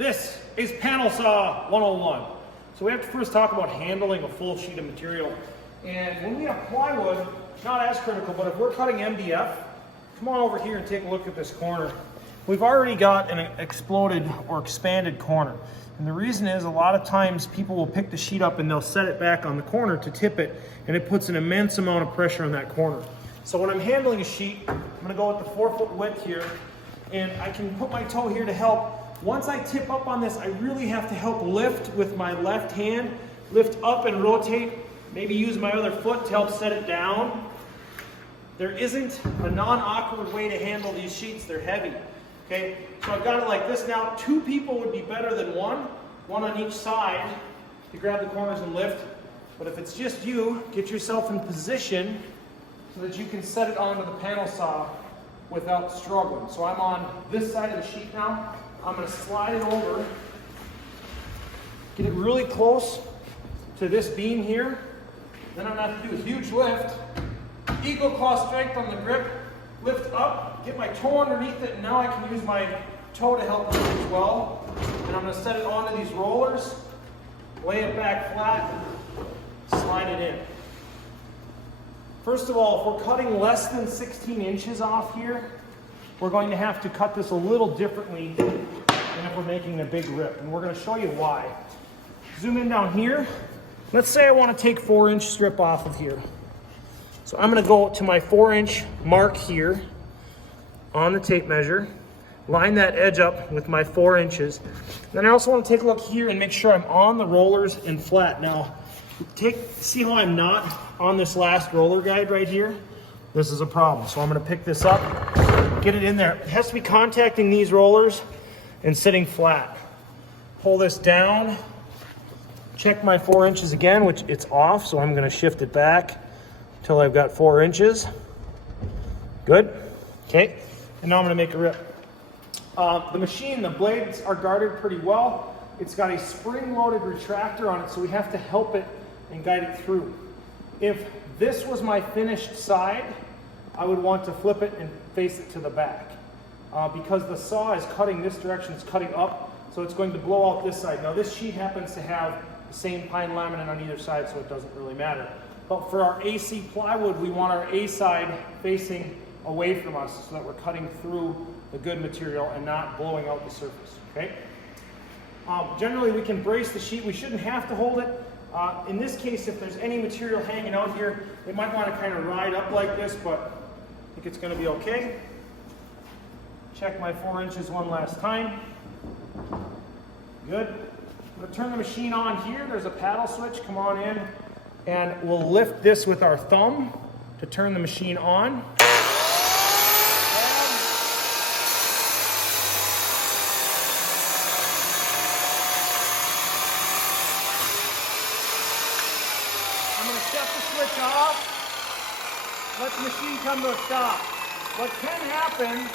This is Panel Saw 101. So we have to first talk about handling a full sheet of material. And when we have plywood, not as critical, but if we're cutting MDF, come on over here and take a look at this corner. We've already got an exploded or expanded corner. And the reason is a lot of times people will pick the sheet up and they'll set it back on the corner to tip it, and it puts an immense amount of pressure on that corner. So when I'm handling a sheet, I'm gonna go with the 4-foot width here, and I can put my toe here to help. Once I tip up on this, I really have to help lift with my left hand, lift up and rotate, maybe use my other foot to help set it down. There isn't a non-awkward way to handle these sheets, they're heavy. Okay, so I've got it like this now. 2 people would be better than one on each side to grab the corners and lift. But if it's just you, get yourself in position so that you can set it onto the panel saw without struggling. So I'm on this side of the sheet now. I'm going to slide it over, get it really close to this beam here. Then I'm going to have to do a huge lift. Equal claw strength on the grip. Lift up, get my toe underneath it, and now I can use my toe to help lift as well. And I'm going to set it onto these rollers, lay it back flat, slide it in. First of all, if we're cutting less than 16 inches off here, we're going to have to cut this a little differently than if we're making a big rip. And we're going to show you why. Zoom in down here. Let's say I want to take 4-inch strip off of here. So I'm going to go to my 4-inch mark here on the tape measure, line that edge up with my 4 inches. Then I also want to take a look here and make sure I'm on the rollers and flat. Now, see how I'm not on this last roller guide right here? This is a problem. So I'm going to pick this up, get it in there. It has to be contacting these rollers and sitting flat. Pull this down, check my 4 inches again, which it's off, so I'm going to shift it back till I've got 4 inches. Good. Okay. And now I'm going to make a rip. The machine, the blades are guarded pretty well. It's got a spring-loaded retractor on it, so we have to help it and guide it through. If this was my finished side, I would want to flip it and face it to the back. Because the saw is cutting this direction, it's cutting up, so it's going to blow out this side. Now this sheet happens to have the same pine laminate on either side, so it doesn't really matter. But for our AC plywood, we want our A side facing away from us so that we're cutting through the good material and not blowing out the surface, okay? Generally, we can brace the sheet. We shouldn't have to hold it. In this case, if there's any material hanging out here, it might want to kind of ride up like this, but I think it's going to be okay. Check my 4 inches one last time. Good. I'm going to turn the machine on here. There's a paddle switch. Come on in. And we'll lift this with our thumb to turn the machine on. I'm going to shut the switch off. Let the machine come to a stop. What can happen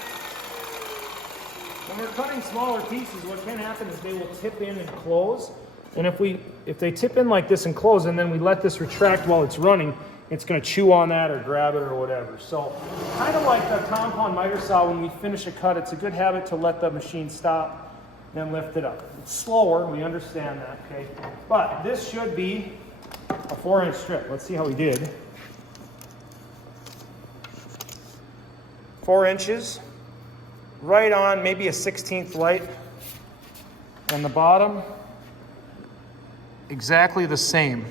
when we're cutting smaller pieces, what can happen is they will tip in and close. And if they tip in like this and close, and then we let this retract while it's running, it's going to chew on that or grab it or whatever. So kind of like the compound miter saw, when we finish a cut, it's a good habit to let the machine stop, then lift it up. It's slower, we understand that, okay? But this should be a 4-inch strip. Let's see how we did. 4 inches, right on, maybe a 1/16 light on the bottom. Exactly the same.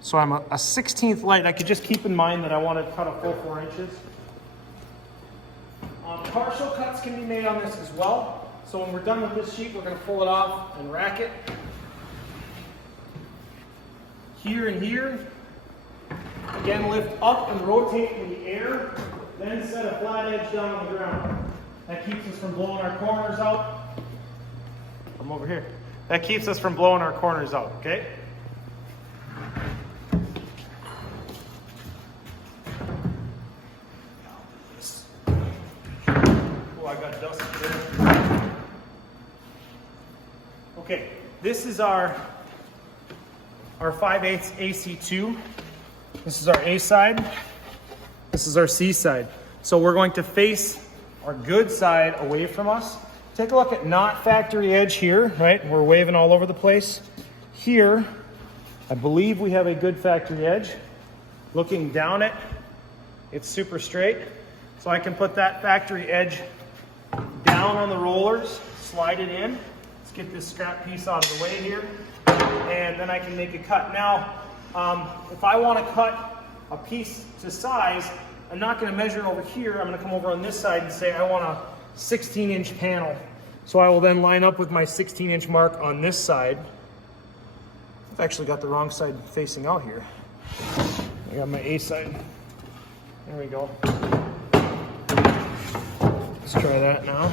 So I'm a 1/16 light. I could just keep in mind that I want to cut a full 4 inches. Partial cuts can be made on this as well. So when we're done with this sheet, we're going to pull it off and rack it. Here and here. Again, lift up and rotate in the air. Then set a flat edge down on the ground. That keeps us from blowing our corners out. Come over here. That keeps us from blowing our corners out, okay? Oh, I got dust there. Okay, this is our 5/8 AC2. This is our A side. This is our C side. So we're going to face our good side away from us take a look at not factory edge here, right? We're waving all over the place. Here, I believe we have a good factory edge. Looking down it, it's super straight. So I can put that factory edge down on the rollers, slide it in. Let's get this scrap piece out of the way here. And then I can make a cut. Now, if I want to cut a piece to size, I'm not going to measure over here. I'm going to come over on this side and say I want a 16-inch panel. So I will then line up with my 16-inch mark on this side. I've actually got the wrong side facing out here. I got my A side. There we go. Let's try that now.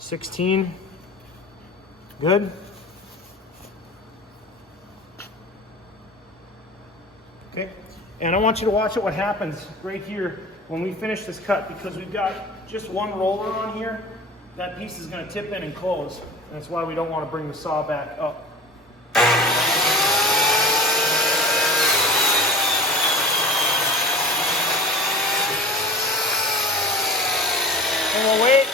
16. Good. Okay. And I want you to watch what happens right here when we finish this cut, because we've got just one roller on here. That piece is going to tip in and close. That's why we don't want to bring the saw back up. And we'll wait.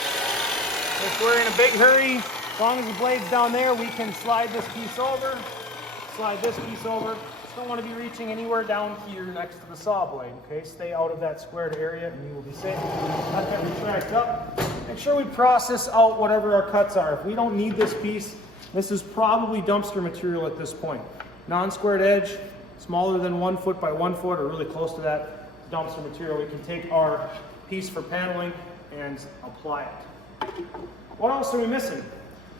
If we're in a big hurry, as long as the blade's down there, we can slide this piece over, slide this piece over. Just don't want to be reaching anywhere down here next to the saw blade, okay? Stay out of that squared area and you will be safe. Let that retract up. Make sure we process out whatever our cuts are. If we don't need this piece, this is probably dumpster material at this point. Non-squared edge, smaller than 1 foot by 1 foot, or really close to that, dumpster material. We can take our piece for paneling and apply it. What else are we missing?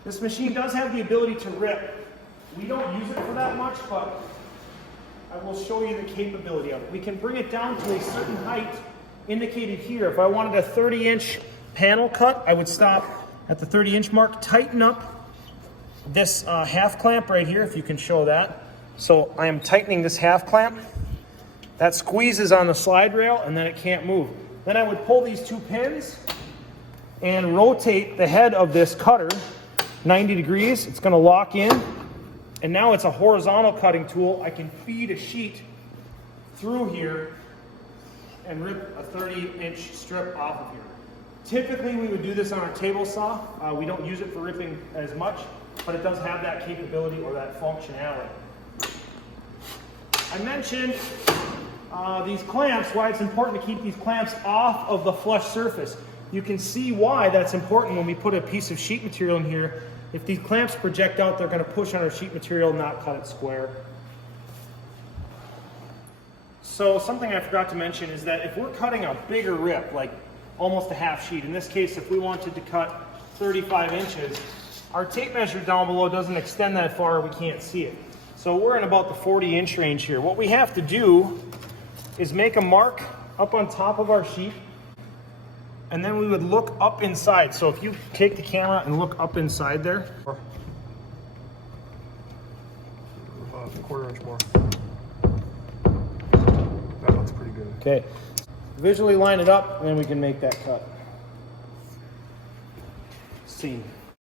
This machine does have the ability to rip. We don't use it for that much, but I will show you the capability of it. We can bring it down to a certain height indicated here. If I wanted a 30-inch panel cut, I would stop at the 30-inch mark, tighten up this half clamp right here, if you can show that. So I am tightening this half clamp. That squeezes on the slide rail and then it can't move. Then I would pull these two pins and rotate the head of this cutter 90 degrees. It's going to lock in. And now it's a horizontal cutting tool. I can feed a sheet through here and rip a 30-inch strip off of here. Typically, we would do this on our table saw. We don't use it for ripping as much, but it does have that capability or that functionality. I mentioned these clamps, why it's important to keep these clamps off of the flush surface. You can see why that's important when we put a piece of sheet material in here. If these clamps project out, they're going to push on our sheet material, not cut it square. So something I forgot to mention is that if we're cutting a bigger rip, like almost a half sheet, in this case if we wanted to cut 35 inches, our tape measure down below doesn't extend that far, we can't see it. So we're in about the 40-inch range here. What we have to do is make a mark up on top of our sheet, and then we would look up inside. So if you take the camera and look up inside there, about a quarter inch more. That looks pretty good. okay, visually line it up, and then we can make that cut. Scene.